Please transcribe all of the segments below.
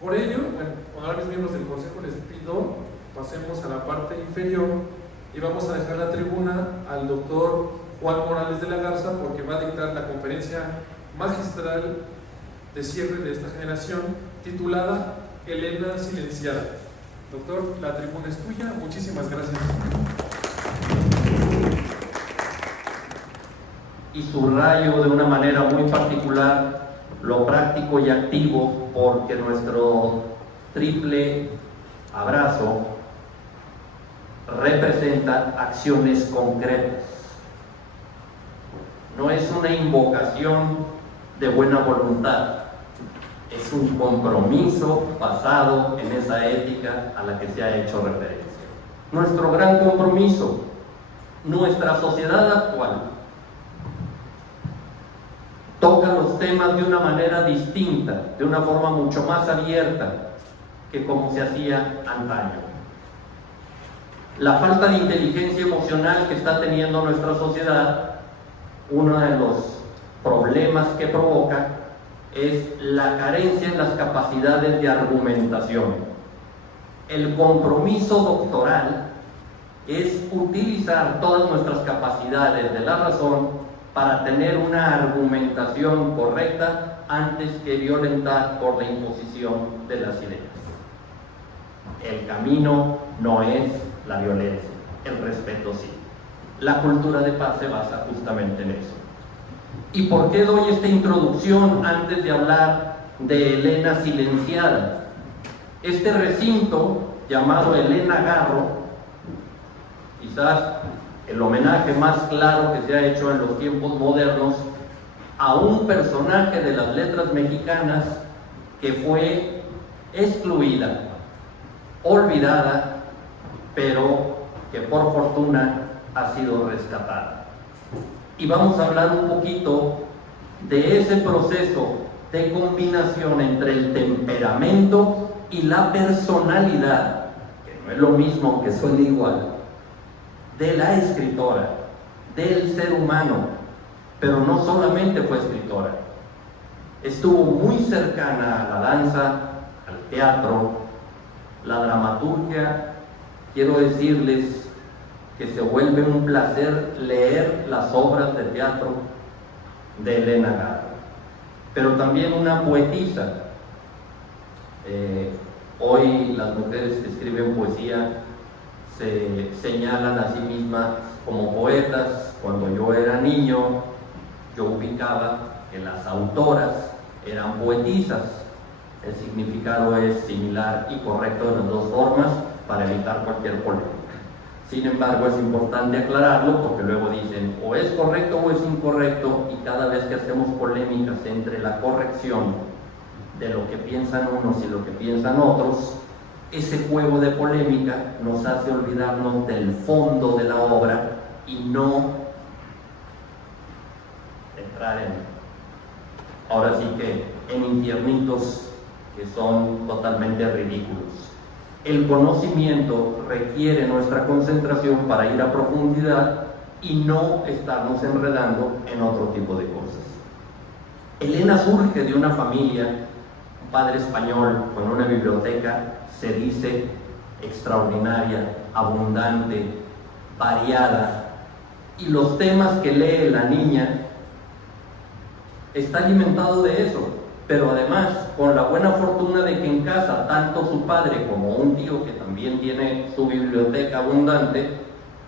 Por ello, honorables miembros del Consejo, les pido pasemos a la parte inferior y vamos a dejar la tribuna al doctor Juan Morales de la Garza, porque va a dictar la conferencia magistral de cierre de esta generación titulada Elena Silenciada. Doctor, la tribuna es tuya. Muchísimas gracias. Y subrayo de una manera muy particular lo práctico y activo, porque nuestro triple abrazo representa acciones concretas. No es una invocación de buena voluntad, es un compromiso basado en esa ética a la que se ha hecho referencia. Nuestro gran compromiso, nuestra sociedad actual, toca los temas de una manera distinta, de una forma mucho más abierta que como se hacía antaño. La falta de inteligencia emocional que está teniendo nuestra sociedad, uno de los problemas que provoca es la carencia en las capacidades de argumentación. El compromiso doctoral es utilizar todas nuestras capacidades de la razón para tener una argumentación correcta antes que violentar por la imposición de las ideas. El camino no es la violencia, el respeto sí. La cultura de paz se basa justamente en eso. ¿Y por qué doy esta introducción antes de hablar de Elena Silenciada? Este recinto llamado Elena Garro, quizás el homenaje más claro que se ha hecho en los tiempos modernos a un personaje de las letras mexicanas que fue excluida, olvidada, pero que por fortuna ha sido rescatada. Y vamos a hablar un poquito de ese proceso de combinación entre el temperamento y la personalidad, que no es lo mismo, aunque suene igual, de la escritora, del ser humano. Pero no solamente fue escritora, estuvo muy cercana a la danza, al teatro, la dramaturgia. Quiero decirles que se vuelve un placer leer las obras de teatro de Elena Garro, pero también una poetisa. Hoy las mujeres que escriben poesía se señalan a sí mismas como poetas. Cuando yo era niño, yo ubicaba que las autoras eran poetisas. El significado es similar y correcto de las dos formas para evitar cualquier polémica. Sin embargo, es importante aclararlo, porque luego dicen o es correcto o es incorrecto, y cada vez que hacemos polémicas entre la corrección de lo que piensan unos y lo que piensan otros, ese juego de polémica nos hace olvidarnos del fondo de la obra y no entrar ahora sí que en infiernitos que son totalmente ridículos. El conocimiento requiere nuestra concentración para ir a profundidad y no estarnos enredando en otro tipo de cosas. Elena surge de una familia, un padre español con una biblioteca, se dice, extraordinaria, abundante, variada, y los temas que lee la niña está alimentado de eso, pero además con la buena fortuna de que en casa tanto su padre como un tío que también tiene su biblioteca abundante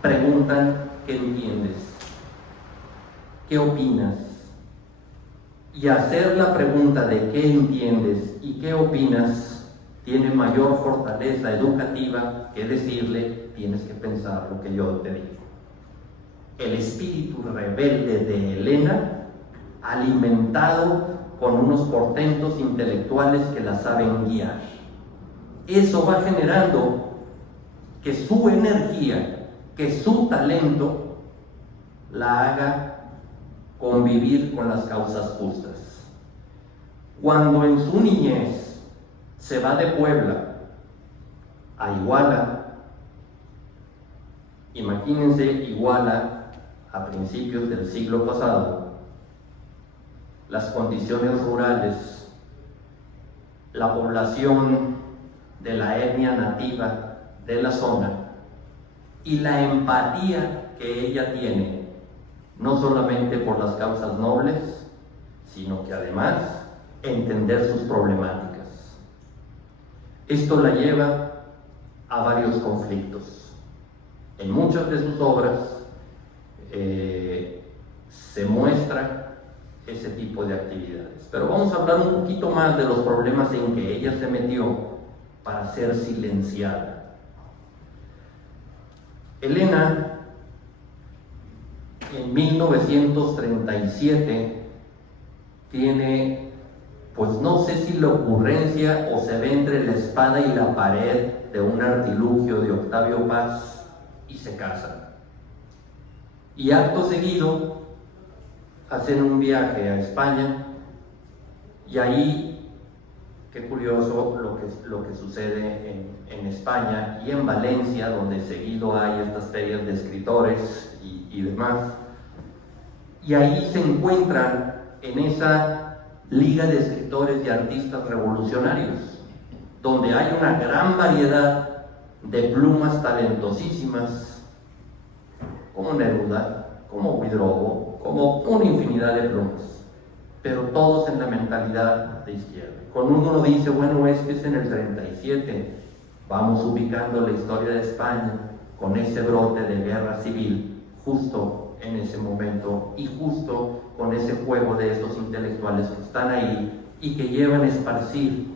preguntan: ¿qué entiendes? ¿Qué opinas? Y hacer la pregunta de ¿qué entiendes y qué opinas tiene mayor fortaleza educativa que decirle: tienes que pensar lo que yo te digo. El espíritu rebelde de Elena, alimentado con unos portentos intelectuales que la saben guiar. Eso va generando que su energía, que su talento la haga convivir con las causas justas. Cuando en su niñez se va de Puebla a Iguala, imagínense Iguala a principios del siglo pasado, las condiciones rurales la población de la etnia nativa de la zona y la empatía que ella tiene, no solamente por las causas nobles, sino que además entender sus problemáticas. Esto la lleva a varios conflictos. En muchas de sus obras se muestra ese tipo de actividades. Pero vamos a hablar un poquito más de los problemas en que ella se metió para ser silenciada. Elena, en 1937, tiene, pues no sé si la ocurrencia o se ve entre la espada y la pared de un artilugio de Octavio Paz y se casan. Y acto seguido hacen un viaje a España y ahí, qué curioso lo que sucede en España y en Valencia, donde seguido hay estas ferias de escritores y demás, y ahí se encuentran en esa liga de escritores y artistas revolucionarios, donde hay una gran variedad de plumas talentosísimas, como Neruda, como Huidrobo, como una infinidad de plumas, pero todos en la mentalidad de izquierda. Con uno dice, bueno, es que es en el 37, vamos ubicando la historia de España con ese brote de guerra civil, justo en ese momento y justo con ese juego de estos intelectuales que están ahí y que llevan a esparcir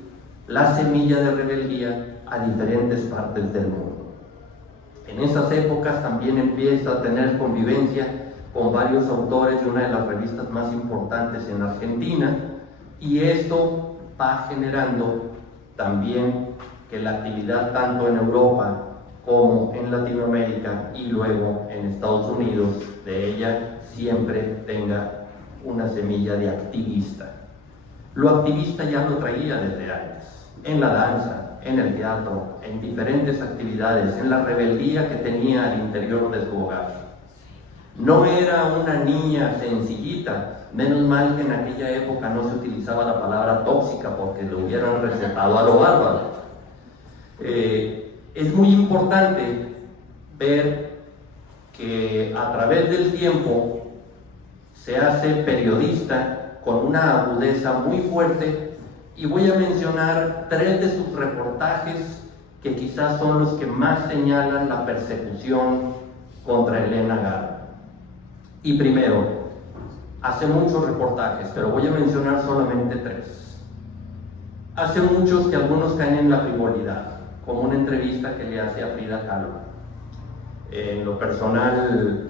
la semilla de rebeldía a diferentes partes del mundo. En esas épocas también empieza a tener convivencia con varios autores de una de las revistas más importantes en Argentina, y esto va generando también que la actividad tanto en Europa como en Latinoamérica y luego en Estados Unidos de ella siempre tenga una semilla de activista. Lo activista ya lo traía desde antes, en la danza, en el teatro, en diferentes actividades, en la rebeldía que tenía al interior de su hogar. No era una niña sencillita, menos mal que en aquella época no se utilizaba la palabra tóxica porque lo hubieran recetado a lo bárbaro. Es muy importante ver que a través del tiempo se hace periodista con una agudeza muy fuerte, y voy a mencionar 3 de sus reportajes que quizás son los que más señalan la persecución contra Elena Garro. Y primero, hace muchos reportajes, pero voy a mencionar solamente 3. Hace muchos que algunos caen en la frivolidad, como una entrevista que le hace a Frida Kahlo. En lo personal,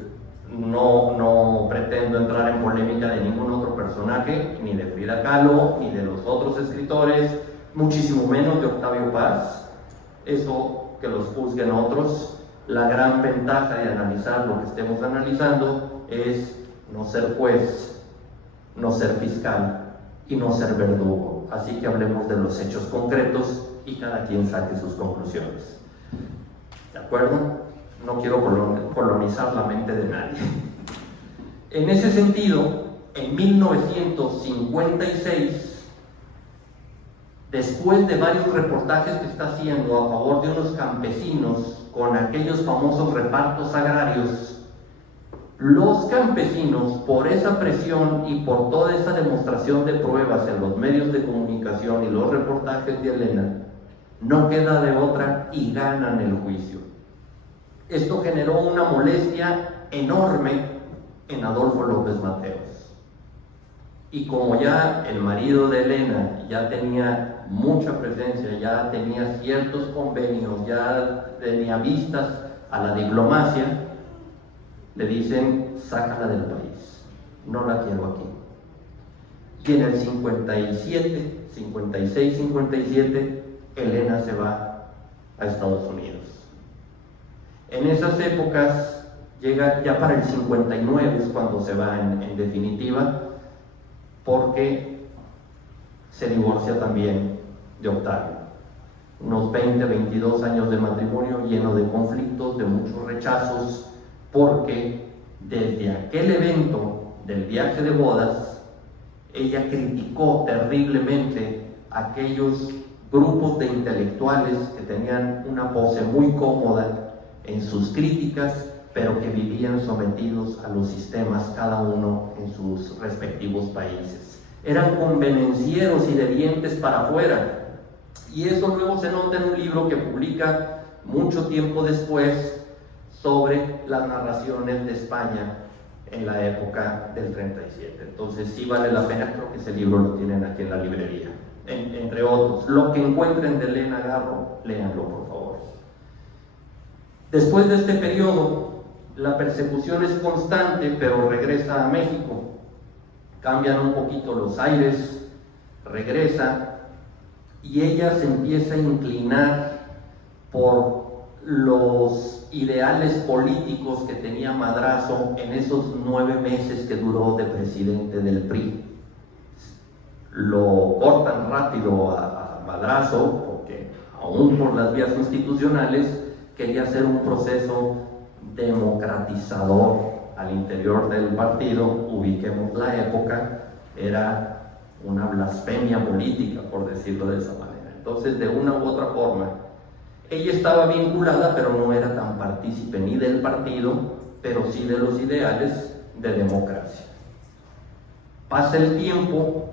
no pretendo entrar en polémica de ningún otro personaje, ni de Frida Kahlo, ni de los otros escritores, muchísimo menos de Octavio Paz. Eso que los juzguen otros. La gran ventaja de analizar lo que estemos analizando es no ser juez, no ser fiscal y no ser verdugo. Así que hablemos de los hechos concretos y cada quien saque sus conclusiones. ¿De acuerdo? No quiero colonizar la mente de nadie. En ese sentido, en 1956, después de varios reportajes que está haciendo a favor de unos campesinos con aquellos famosos repartos agrarios, los campesinos, por esa presión y por toda esa demostración de pruebas en los medios de comunicación y los reportajes de Elena, no queda de otra y ganan el juicio. Esto generó una molestia enorme en Adolfo López Mateos. Y como ya el marido de Elena ya tenía mucha presencia, ya tenía ciertos convenios, ya tenía vistas a la diplomacia, le dicen, sácala del país, no la quiero aquí. Y en el 57, 56, 57, Elena se va a Estados Unidos. En esas épocas, llega ya para el 59 es cuando se va en definitiva, porque se divorcia también de Octavio. Unos 20, 22 años de matrimonio lleno de conflictos, de muchos rechazos, porque desde aquel evento del viaje de bodas, ella criticó terriblemente aquellos grupos de intelectuales que tenían una pose muy cómoda en sus críticas, pero que vivían sometidos a los sistemas cada uno en sus respectivos países. Eran convenencieros y de dientes para afuera, y eso luego se nota en un libro que publica mucho tiempo después sobre las narraciones de España en la época del 37. Entonces sí vale la pena, creo que ese libro lo tienen aquí en la librería, entre otros. Lo que encuentren de Elena Garro, léanlo por favor. Después de este periodo, la persecución es constante, pero regresa a México. Cambian un poquito los aires, regresa, y ella se empieza a inclinar por los ideales políticos que tenía Madrazo en esos 9 meses que duró de presidente del PRI. Lo cortan rápido a Madrazo porque, aún por las vías institucionales, quería hacer un proceso democratizador al interior del partido. Ubiquemos la época, era una blasfemia política, por decirlo de esa manera. Entonces, de una u otra forma, ella estaba vinculada, pero no era tan partícipe ni del partido, pero sí de los ideales de democracia. Pasa el tiempo,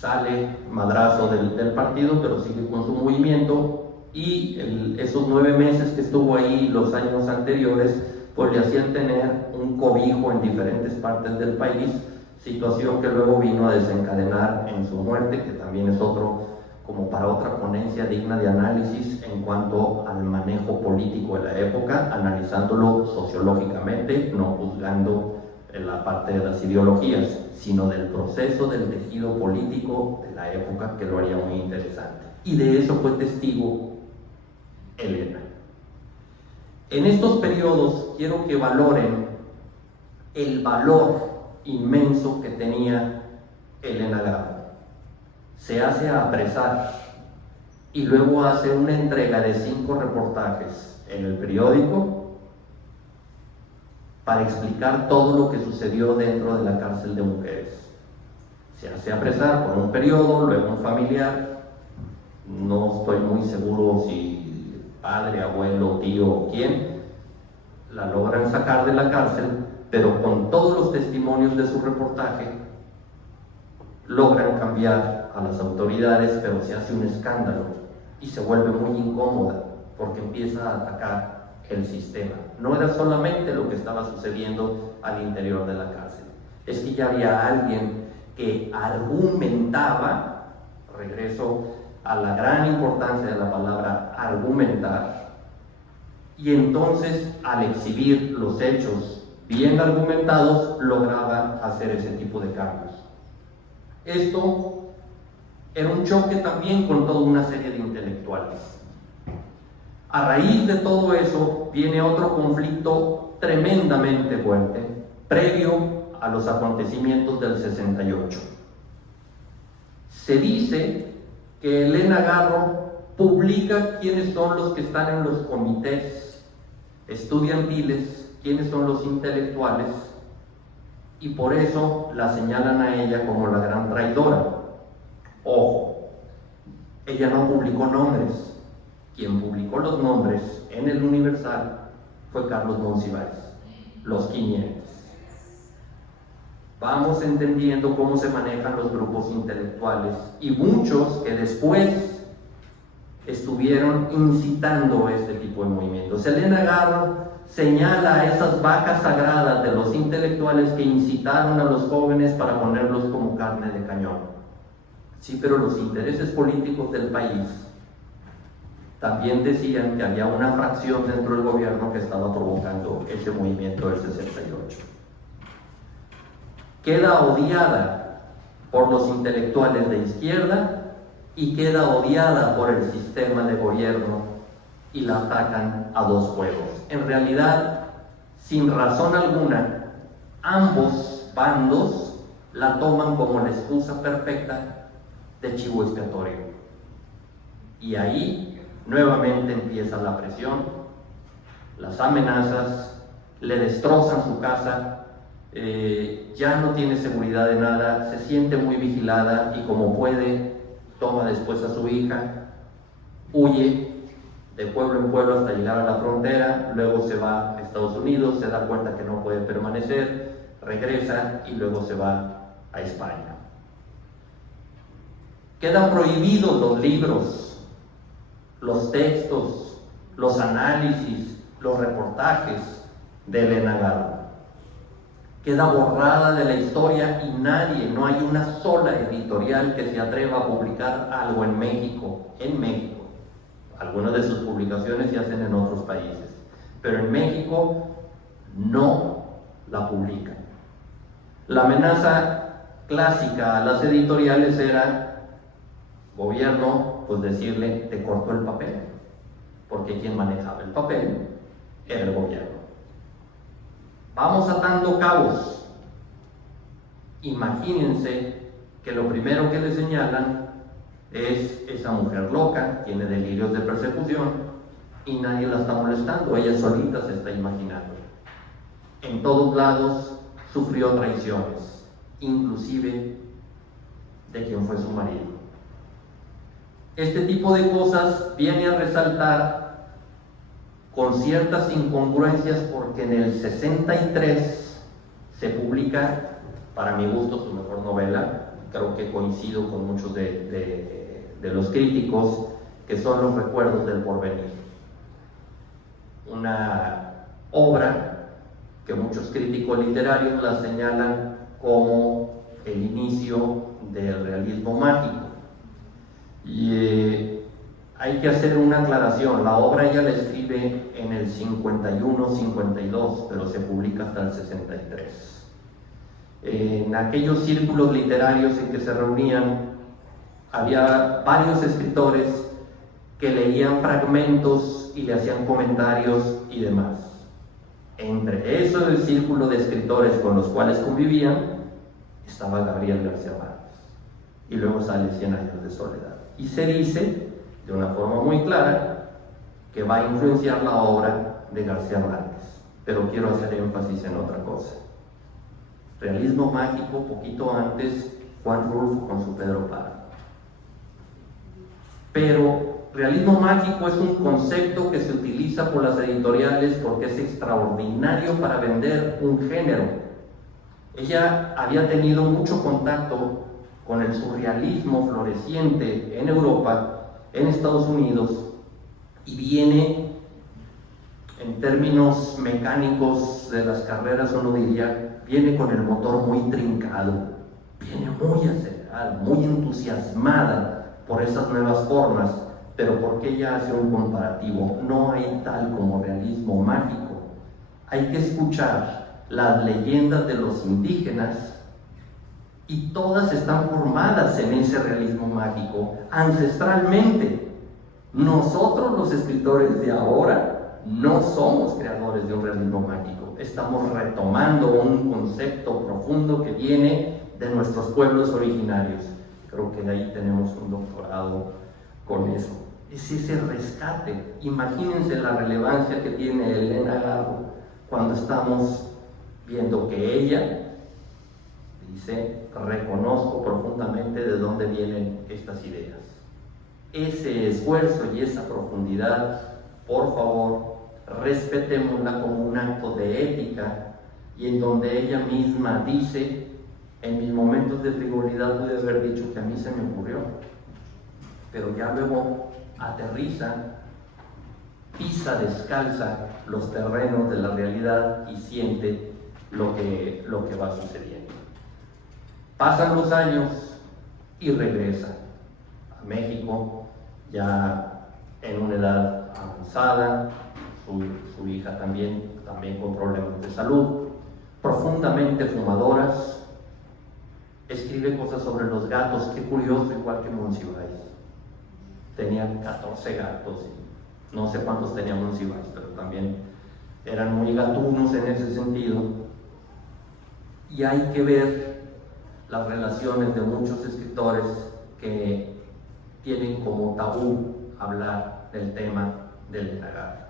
sale Madrazo del partido, pero sigue con su movimiento, y esos 9 meses que estuvo ahí, los años anteriores, pues le hacían tener un cobijo en diferentes partes del país, situación que luego vino a desencadenar en su muerte, que también es otro, como para otra ponencia digna de análisis en cuanto al manejo político de la época, analizándolo sociológicamente, no juzgando en la parte de las ideologías, sino del proceso del tejido político de la época, que lo haría muy interesante. Y de eso fue testigo Elena. En estos periodos quiero que valoren el valor inmenso que tenía Elena Garro. Se hace apresar y luego hace una entrega de 5 reportajes en el periódico para explicar todo lo que sucedió dentro de la cárcel de mujeres. Se hace apresar por un periodo, luego un familiar, no estoy muy seguro si padre, abuelo, tío o quién, la logran sacar de la cárcel, pero con todos los testimonios de su reportaje logran cambiar a las autoridades, pero se hace un escándalo y se vuelve muy incómoda porque empieza a atacar el sistema. No era solamente lo que estaba sucediendo al interior de la cárcel, es que ya había alguien que argumentaba, regreso a la gran importancia de la palabra argumentar, y entonces al exhibir los hechos bien argumentados lograba hacer ese tipo de cambios. Esto era un choque también con toda una serie de intelectuales. A raíz de todo eso viene otro conflicto tremendamente fuerte, previo a los acontecimientos del 68. Se dice que Elena Garro publica quiénes son los que están en los comités estudiantiles, quiénes son los intelectuales, y por eso la señalan a ella como la gran traidora. Ojo, ella no publicó nombres. Quien publicó los nombres en el Universal fue Carlos Monsiváis, los 500. Vamos entendiendo cómo se manejan los grupos intelectuales y muchos que después estuvieron incitando este tipo de movimientos. Elena Garro señala a esas vacas sagradas de los intelectuales que incitaron a los jóvenes para ponerlos como carne de cañón. Sí, pero los intereses políticos del país también decían que había una fracción dentro del gobierno que estaba provocando ese movimiento del 68. Queda odiada por los intelectuales de izquierda y queda odiada por el sistema de gobierno, y la atacan a 2 fuegos. En realidad, sin razón alguna, ambos bandos la toman como la excusa perfecta de chivo expiatorio. Y ahí nuevamente empieza la presión, las amenazas, le destrozan su casa, ya no tiene seguridad de nada, se siente muy vigilada y como puede, toma después a su hija, huye de pueblo en pueblo hasta llegar a la frontera, luego se va a Estados Unidos, se da cuenta que no puede permanecer, regresa y luego se va a España. Quedan prohibidos los libros, los textos, los análisis, los reportajes de Elena Garro. Queda borrada de la historia y nadie, no hay una sola editorial que se atreva a publicar algo en México. Algunas de sus publicaciones se hacen en otros países, pero en México no la publican. La amenaza clásica a las editoriales era, gobierno, pues decirle, te cortó el papel, porque quien manejaba el papel era el gobierno. Vamos atando cabos. Imagínense que lo primero que le señalan es esa mujer loca, tiene delirios de persecución y nadie la está molestando, ella solita se está imaginando. En todos lados sufrió traiciones, inclusive de quien fue su marido. Este tipo de cosas viene a resaltar con ciertas incongruencias porque en el 63 se publica, para mi gusto, su mejor novela. Creo que coincido con muchos de los críticos, que son Los recuerdos del porvenir. Una obra que muchos críticos literarios la señalan como el inicio del realismo mágico. Y hay que hacer una aclaración, la obra ella la escribe en el 51-52, pero se publica hasta el 63. En aquellos círculos literarios en que se reunían, había varios escritores que leían fragmentos y le hacían comentarios y demás. Entre eso el círculo de escritores con los cuales convivían estaba Gabriel García Márquez, y luego sale 100 años de soledad. Y se dice, de una forma muy clara, que va a influenciar la obra de García Márquez. Pero quiero hacer énfasis en otra cosa. Realismo mágico, poquito antes, Juan Rulfo con su Pedro Páramo. Pero realismo mágico es un concepto que se utiliza por las editoriales porque es extraordinario para vender un género. Ella había tenido mucho contacto con el surrealismo floreciente en Europa, en Estados Unidos, y viene, en términos mecánicos de las carreras uno diría, viene con el motor muy trincado, viene muy acelerada, muy entusiasmada por esas nuevas formas, pero porque ella hace un comparativo. No hay tal como realismo mágico. Hay que escuchar las leyendas de los indígenas y todas están formadas en ese realismo mágico ancestralmente. Nosotros, los escritores de ahora, no somos creadores de un realismo mágico. Estamos retomando un concepto profundo que viene de nuestros pueblos originarios. Creo que de ahí tenemos un doctorado con eso. Es ese rescate. Imagínense la relevancia que tiene Elena Garro cuando estamos viendo que ella dice, reconozco profundamente de dónde vienen estas ideas. Ese esfuerzo y esa profundidad, por favor, respetémosla como un acto de ética, y en donde ella misma dice, en mis momentos de frivolidad pude haber dicho que a mí se me ocurrió, pero ya luego aterriza, pisa descalza los terrenos de la realidad y siente lo que va sucediendo. Pasan los años y regresa a México, ya en una edad avanzada, su hija también con problemas de salud, profundamente fumadoras. Escribe cosas sobre los gatos, qué curioso, igual que Monsiváis. Tenían 14 gatos, y no sé cuántos tenía Monsiváis, pero también eran muy gatunos en ese sentido. Y hay que ver las relaciones de muchos escritores que tienen como tabú hablar del tema del Elena Garro.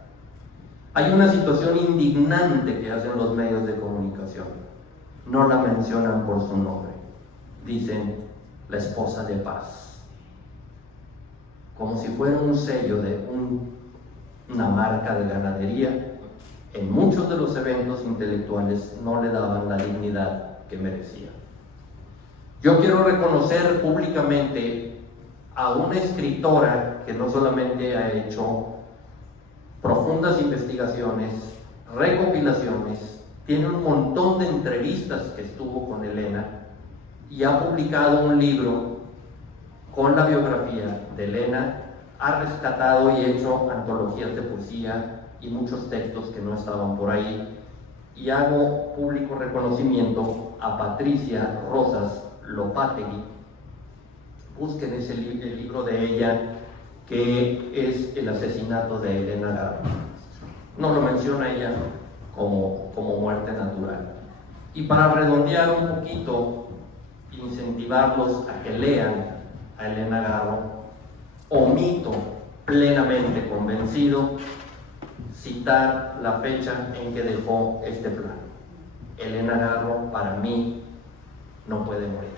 Hay una situación indignante que hacen los medios de comunicación. no la mencionan por su nombre, dicen la esposa de paz, como si fuera un sello de una marca de ganadería. En muchos de los eventos intelectuales no le daban la dignidad que merecía. Yo quiero reconocer públicamente a una escritora que no solamente ha hecho profundas investigaciones, recopilaciones, tiene un montón de entrevistas que estuvo con Elena y ha publicado un libro con la biografía de Elena, ha rescatado y hecho antologías de poesía y muchos textos que no estaban por ahí, y hago público reconocimiento a Patricia Rosas Lopategui. Busquen el libro de ella, que es El asesinato de Elena Garro. No lo menciona ella como muerte natural. Y para redondear un poquito, incentivarlos a que lean a Elena Garro, omito, plenamente convencido, citar la fecha en que dejó este plano. Elena Garro, para mí, no puede morir.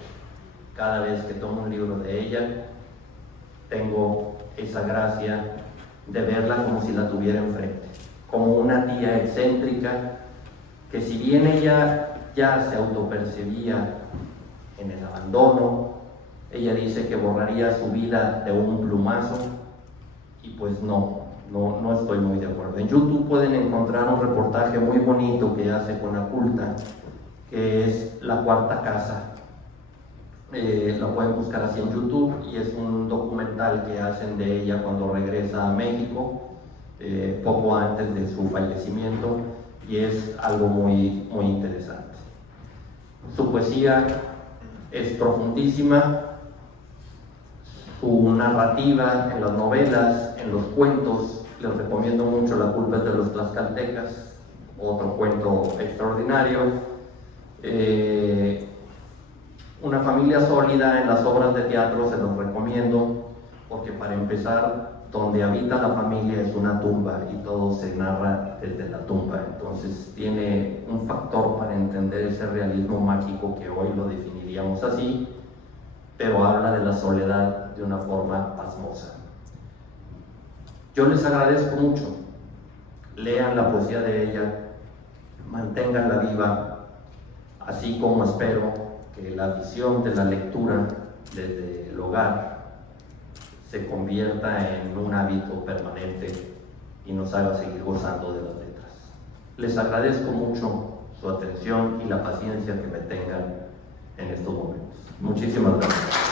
Cada vez que tomo un libro de ella, tengo esa gracia de verla como si la tuviera enfrente, como una tía excéntrica que, si bien ella ya se autopercibía en el abandono, ella dice que borraría su vida de un plumazo, y pues no estoy muy de acuerdo. En YouTube pueden encontrar un reportaje muy bonito que hace con Aculta, que es La Cuarta Casa. Lo pueden buscar así en YouTube, y es un documental que hacen de ella cuando regresa a México, poco antes de su fallecimiento, y es algo muy, muy interesante. Su poesía es profundísima, su narrativa en las novelas, en los cuentos. Les recomiendo mucho La culpa es de los tlaxcaltecas, otro cuento extraordinario. Una familia sólida en las obras de teatro se los recomiendo, porque para empezar, donde habita la familia es una tumba y todo se narra desde la tumba. Entonces tiene un factor para entender ese realismo mágico que hoy lo definiríamos así, pero habla de la soledad de una forma pasmosa. Yo les agradezco mucho. Lean la poesía de ella, manténganla viva, así como espero que la visión de la lectura desde el hogar se convierta en un hábito permanente y nos haga seguir gozando de las letras. Les agradezco mucho su atención y la paciencia que me tengan en estos momentos. Muchísimas gracias.